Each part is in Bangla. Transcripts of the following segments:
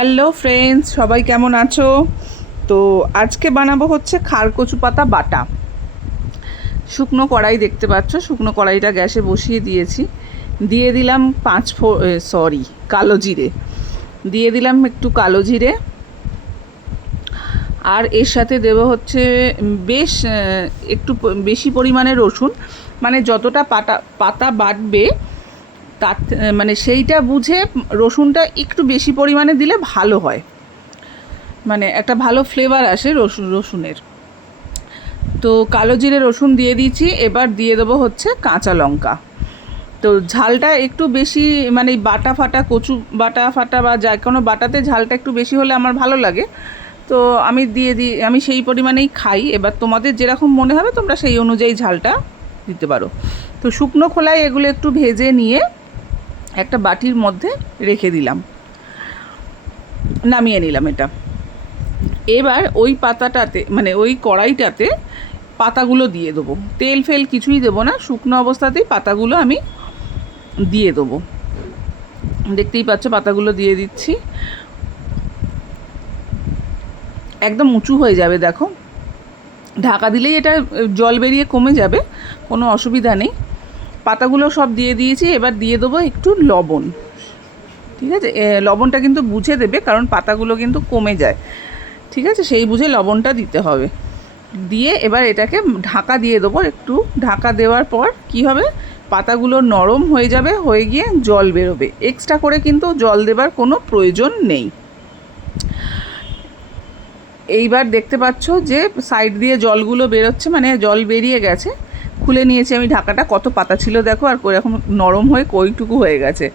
হ্যালো ফ্রেন্ডস, সবাই কেমন আছো? তো আজকে বানাবো হচ্ছে খারকচু পাতা বাটা। শুকনো কড়াই দেখতে পাচ্ছ, শুকনো কড়াইটা গ্যাসে বসিয়ে দিয়েছি। দিয়ে দিলাম কালো জিরে। দিয়ে দিলাম একটু কালো জিরে। আর এর সাথে দেবো হচ্ছে বেশ একটু বেশি পরিমাণে রসুন, মানে যতটা পাতা বাটবে তার মানে সেইটা বুঝে রসুনটা একটু বেশি পরিমাণে দিলে ভালো হয়, মানে একটা ভালো ফ্লেভার আসে রসুনের। তো কালো জিরে রসুন দিয়ে দিয়েছি। এবার দিয়ে দেবো হচ্ছে কাঁচা লঙ্কা। তো ঝালটা একটু বেশি, মানে কচু বাটা ফাটা বা যে কোনো বাটাতে ঝালটা একটু বেশি হলে আমার ভালো লাগে। তো আমি সেই পরিমাণেই খাই। এবার তোমাদের যেরকম মনে হবে তোমরা সেই অনুযায়ী ঝালটা দিতে পারো। তো শুকনো খোলায় এগুলো একটু ভেজে নিয়ে একটা বাটির মধ্যে রেখে দিলাম, নামিয়ে নিলাম এটা। এবার ওই পাতাটাতে, মানে ওই কড়াইটাতে পাতাগুলো দিয়ে দেবো। তেল ফেল কিছুই দেবো না, শুকনো অবস্থাতেই পাতাগুলো আমি দিয়ে দেবো। দেখতেই পাচ্ছ পাতাগুলো দিয়ে দিচ্ছি। একদম উঁচু হয়ে যাবে, দেখো। ঢাকা দিলেই এটা জল বেরিয়ে কমে যাবে, কোনো অসুবিধা নেই। পাতাগুলো সব দিয়ে দিয়েছি। এবার দিয়ে দেবো একটু লবণ। ঠিক আছে, লবণটা কিন্তু বুঝে দেবে, কারণ পাতাগুলো কিন্তু কমে যায়। ঠিক আছে, সেই বুঝে লবণটা দিতে হবে। দিয়ে এবার এটাকে ঢাকা দিয়ে দেবো। একটু ঢাকা দেওয়ার পর কি হবে, পাতাগুলো নরম হয়ে যাবে, হয়ে গিয়ে জল বেরোবে। এক্সট্রা করে কিন্তু জল দেবার কোনো প্রয়োজন নেই। এইবার দেখতে পাচ্ছ যে সাইড দিয়ে জলগুলো বেরোচ্ছে, মানে জল বেরিয়ে গেছে। খুলে নিয়েছি আমি ঢাকাটা। কত পাতা ছিল দেখো, আর এখন নরম হয়ে কইটুকু হয়ে গেছে।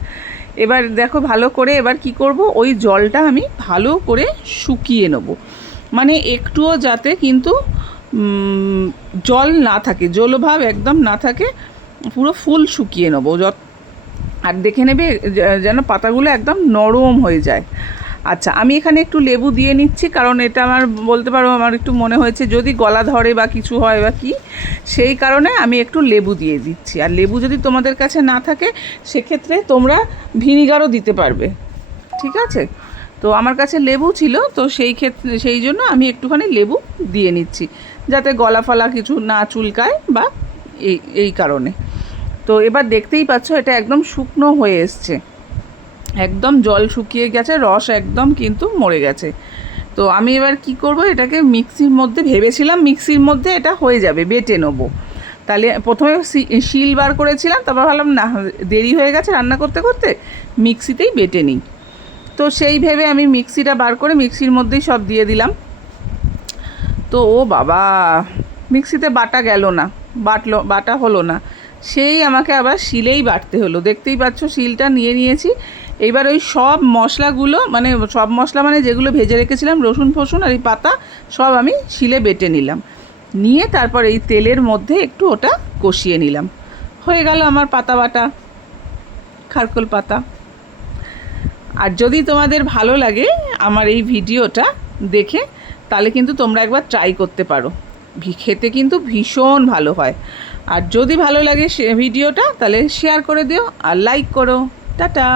এবার দেখো ভালো করে, এবার কি করব, ওই জলটা আমি ভালো করে শুকিয়ে নেব, মানে একটুও যাতে কিন্তু জল না থাকে, জলভাব একদম না থাকে, পুরো ফুল শুকিয়ে নেবো। আর দেখে নেবে যেন পাতাগুলো একদম নরম হয়ে যায়। আচ্ছা, আমি এখানে একটু লেবু দিয়ে নিচ্ছি, কারণ এটা আমার বলতে পারো আমার একটু মনে হয়েছে যদি গলা ধরে বা কিছু হয় বা কি, সেই কারণে আমি একটু লেবু দিয়ে দিচ্ছি। আর লেবু যদি তোমাদের কাছে না থাকে সেক্ষেত্রে তোমরা ভিনিগারও দিতে পারবে। ঠিক আছে, তো আমার কাছে লেবু ছিল, তো সেই জন্য আমি একটুখানি লেবু দিয়ে নিচ্ছি, যাতে গলা ফলা কিছু না চুলকায় বা এই কারণে। তো এবার দেখতেই পাচ্ছ এটা একদম শুকনো হয়ে এসছে, একদম জল শুকিয়ে গেছে, রস একদম কিন্তু মরে গেছে। তো আমি এবার কি করব, এটাকে মিক্সির মধ্যে, ভেবেছিলাম মিক্সির মধ্যে এটা হয়ে যাবে, বেটে নেবো। তাহলে প্রথমে শিল বার করেছিলাম, তারপর ভাবলাম না, দেরি হয়ে গেছে রান্না করতে করতে, মিক্সিতেই বেটে নিই। তো সেই ভেবে আমি মিক্সিটা বার করে মিক্সির মধ্যেই সব দিয়ে দিলাম। তো ও বাবা, মিক্সিতে বাটা গেল না, বাটা হলো না। সেই আমাকে আবার শিলেই বাটতে হলো। দেখতেই পাচ্ছ শিলটা নিয়ে নিয়েছি। এইবার ওই সব মশলাগুলো, মানে সব মশলা মানে যেগুলো ভেজে রেখেছিলাম, রসুন ফসুন আর এই পাতা, সব আমি শিলে বেটে নিলাম। নিয়ে তারপর এই তেলের মধ্যে একটু ওটা কষিয়ে নিলাম। হয়ে গেল আমার পাতা বাটা, খারকোল পাতা। আর যদি তোমাদের ভালো লাগে আমার এই ভিডিওটা দেখে, তাহলে কিন্তু তোমরা একবার ট্রাই করতে পারো। খেতে কিন্তু ভীষণ ভালো হয়। আর যদি ভালো লাগে ভিডিওটা, তাহলে শেয়ার করে দিও আর লাইক করো। টাটা।